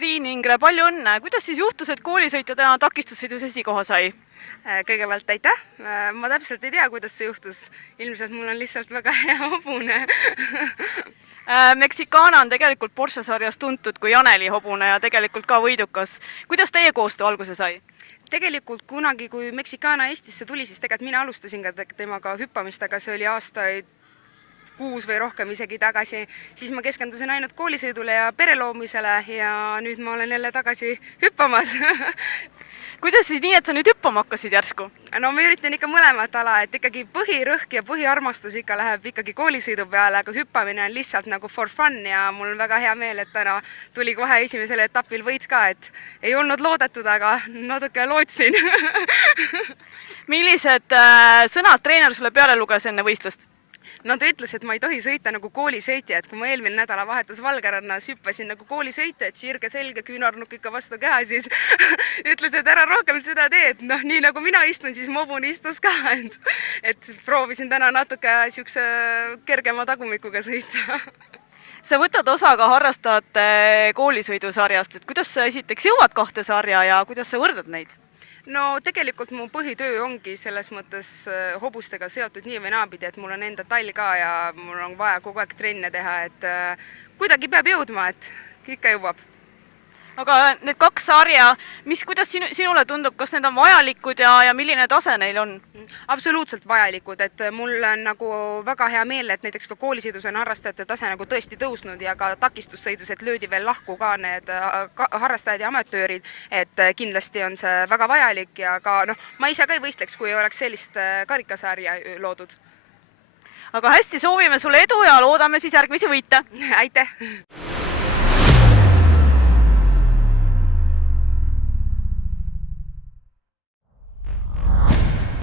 Triin Ingre, palju õnne! Kuidas siis juhtus, et koolisõitja täna takistussõidus esikoha sai? Kõigepealt aitäh! Ma täpselt ei tea, kuidas see juhtus. Ilmselt mul on lihtsalt väga hea hobune. Mexicana on tegelikult Porsche sarjas tuntud kui Janeli hobune ja tegelikult ka võidukas. Kuidas teie koostöö alguse sai? Tegelikult kunagi, kui Mexicana Eestisse tuli, siis tegelikult mina alustasin ka temaga hüppamist, aga see oli aastaid 6 või rohkem isegi tagasi. Siis ma keskendusin ainult koolisõidule ja pereloomisele ja nüüd ma olen jälle tagasi hüppamas. Kuidas siis nii, et sa nüüd hüppama hakkasid järsku? No ma üritan ikka mõlemat ala, et ikkagi põhirõhk ja põhiarmastus ikka läheb ikkagi koolisõidu peale, aga hüppamine on lihtsalt nagu for fun ja mul on väga hea meel, et täna tuli kohe esimesel etapil võit ka, et ei olnud loodetud, aga natuke lootsin. Millised sõnad treener sulle peale luges enne võistlust? No ta ütles, et ma ei tohi sõita nagu koolisõitja, et kui ma eelmine nädalavahetus Valgerannas hüppasin nagu koolisõitja, et sirge selge, küünarnukk ikka vastu keha, siis ütles, et ära rohkem seda tee, et noh, nii nagu mina istun, siis hobune istus ka, et proovisin täna natuke siukse kergema tagumikuga sõita. Sa võtad osa ka harrastajate koolisõidusarjast, et kuidas sa esiteks jõuad 2 sarja ja kuidas sa võrdad neid? No tegelikult mu põhitöö ongi selles mõttes hobustega seotud nii või naapidi, et mul on enda tall ka ja mul on vaja kogu aeg trenne teha, et kuidagi peab jõudma, et ikka jõuab. Aga need 2 sarja, kuidas sinule tundub, kas need on vajalikud ja milline tase neil on? Absoluutselt vajalikud, et mul on nagu väga hea meel, et näiteks ka koolisõidus on harrastajate tase nagu tõesti tõusnud ja ka takistussõidus, et löödi veel lahku ka need harrastajad ja amatöörid, et kindlasti on see väga vajalik ja ka ma ise ka ei võistleks, kui oleks sellist karikasarja loodud. Aga hästi, soovime sulle edu ja loodame siis järgmisi võite! Aitäh!